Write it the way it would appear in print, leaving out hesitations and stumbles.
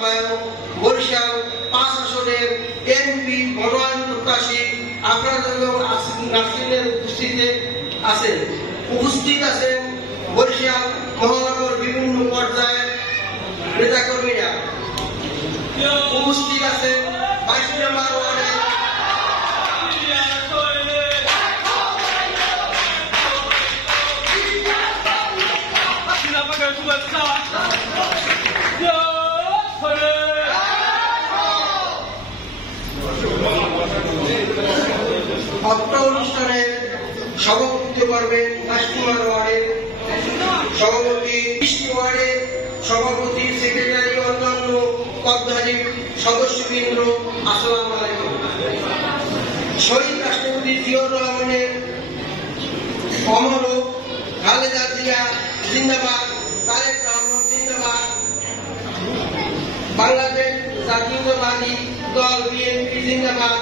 আহ্বায়ক বরিশাল 5 আসনের এমপি মনোনয়ন প্রত্যাশী আপনাদের নাসিরের উপস্থিত আছেন বরিশাল মহানগর বিভিন্ন পর্যায়ের নেতাকর্মীরা, উপস্থিত আছেন 22 নম্বর ওয়ার্ডে অত্র অনুষ্ঠানে সভাপতিত্ব করবেন 22 নম্বর ওয়ার্ডের সভাপতি, 20 ওয়ার্ডের সভাপতি, সেক্রেটারি, অন্যান্য পদধারী সদস্যবৃন্দ। আসসালামু আলাইকুম। শহীদ রাষ্ট্রপতি জিয়াউর রহমানের অমর খালেদা জিয়া জিন্দাবাদ, তারেক রহমান জিন্দাবাদ, বাংলাদেশ জাতীয়তাবাদী দল বিএনপি জিন্দাবাদ।